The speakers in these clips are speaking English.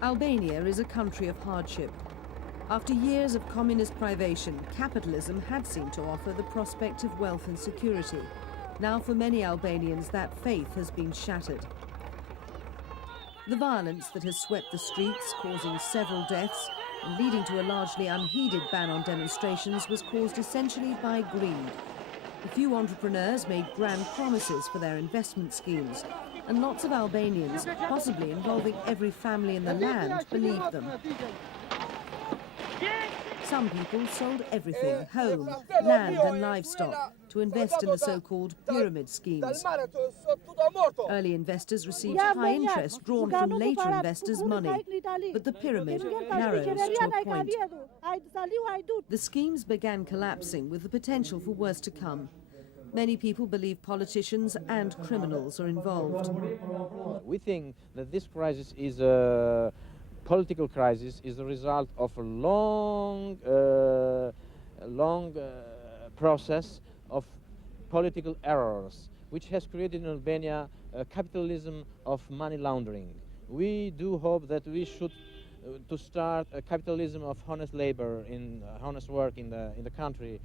Albania is a country of hardship. After years of communist privation, capitalism had seemed to offer the prospect of wealth and security. Now for many Albanians, that faith has been shattered. The violence that has swept the streets, causing several deaths and leading to a largely unheeded ban on demonstrations, was caused essentially by greed. A few entrepreneurs made grand promises for their investment schemes, and lots of Albanians, possibly involving every family in the land, believed them. Some people sold everything, home, land and livestock, to invest in the so-called pyramid schemes. Early investors received high interest drawn from later investors' money, but the pyramid narrows to a point. The schemes began collapsing with the potential for worse to come. Many people believe politicians and criminals are involved. We think that this crisis is a political crisis, is a result of a long process of political errors, which has created in Albania a capitalism of money laundering. We do hope that we should to start a capitalism of honest labor, in honest work in the country.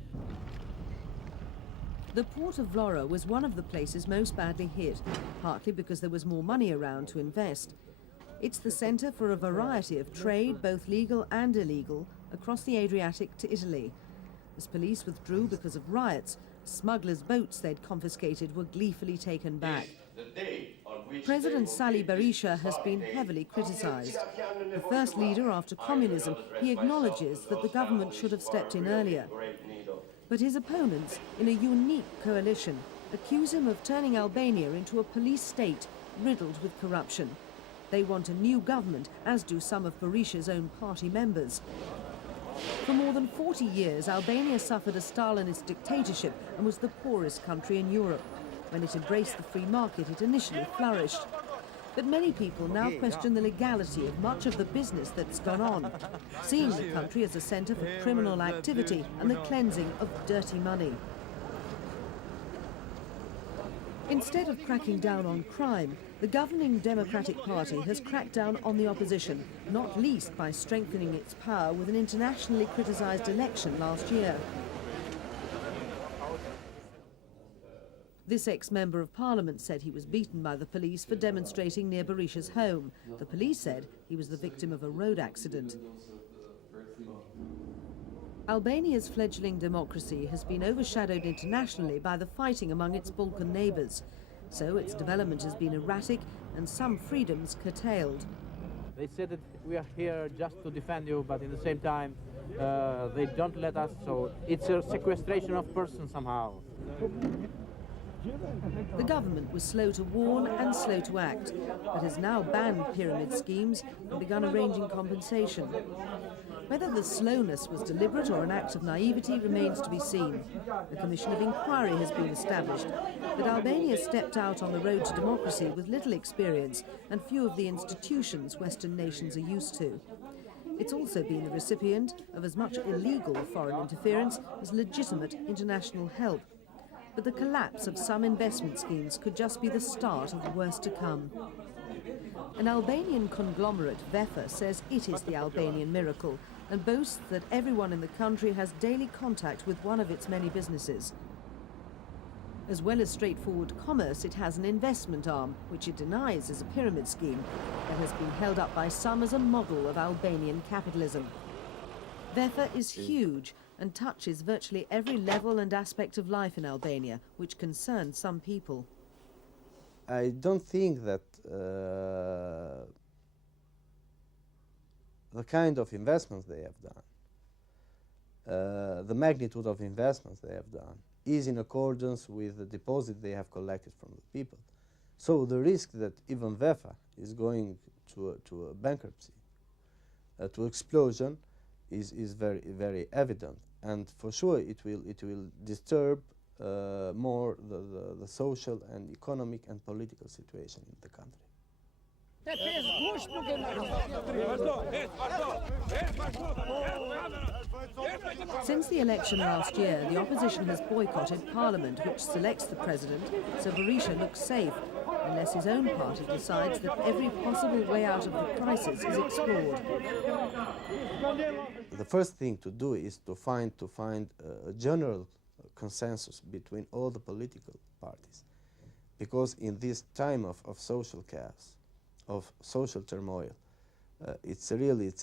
The port of Vlore was one of the places most badly hit, partly because there was more money around to invest. It's the centre for a variety of trade, both legal and illegal, across the Adriatic to Italy. As police withdrew because of riots, smugglers' boats they'd confiscated were gleefully taken back. President Sali Berisha has been heavily criticised. The first leader after communism, he acknowledges that the government should have stepped in earlier. But his opponents, in a unique coalition, accuse him of turning Albania into a police state riddled with corruption. They want a new government, as do some of Berisha's own party members. For more than 40 years, Albania suffered a Stalinist dictatorship and was the poorest country in Europe. When it embraced the free market, it initially flourished. But many people now question the legality of much of the business that's gone on, seeing the country as a centre for criminal activity and the cleansing of dirty money. Instead of cracking down on crime, the governing Democratic Party has cracked down on the opposition, not least by strengthening its power with an internationally criticised election last year. This ex-member of parliament said he was beaten by the police for demonstrating near Berisha's home. The police said he was the victim of a road accident. Albania's fledgling democracy has been overshadowed internationally by the fighting among its Balkan neighbours. So its development has been erratic and some freedoms curtailed. They said that we are here just to defend you, but at the same time they don't let us, so it's a sequestration of persons somehow. The government was slow to warn and slow to act, but has now banned pyramid schemes and begun arranging compensation. Whether the slowness was deliberate or an act of naivety remains to be seen. A commission of inquiry has been established, but Albania stepped out on the road to democracy with little experience and few of the institutions Western nations are used to. It's also been the recipient of as much illegal foreign interference as legitimate international help. But the collapse of some investment schemes could just be the start of worse to come. An Albanian conglomerate, Vefa, says it is the Albanian miracle and boasts that everyone in the country has daily contact with one of its many businesses. As well as straightforward commerce, it has an investment arm, which it denies is a pyramid scheme, that has been held up by some as a model of Albanian capitalism. Vefa is huge and touches virtually every level and aspect of life in Albania, which concerns some people. I don't think that the kind of investments they have done, the magnitude of investments they have done, is in accordance with the deposit they have collected from the people. So the risk that even Vefa is going to a bankruptcy, to explosion, is very, very evident, and for sure it will disturb more the social and economic and political situation in the country. Since the election last year, the opposition has boycotted Parliament, which selects the president, so Berisha looks safe. unless his own party decides that every possible way out of the crisis is explored. The first thing to do is to find a general consensus between all the political parties, because in this time of social chaos, of social turmoil, it's really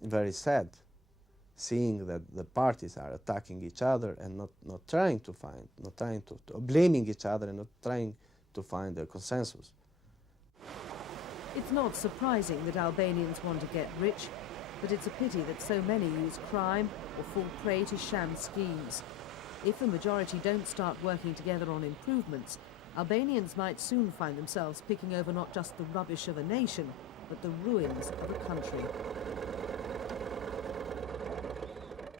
very sad seeing that the parties are attacking each other and not blaming each other and not trying to find a consensus. It's not surprising that Albanians want to get rich, but it's a pity that so many use crime or fall prey to sham schemes. If the majority don't start working together on improvements, Albanians might soon find themselves picking over not just the rubbish of a nation, but the ruins of a country.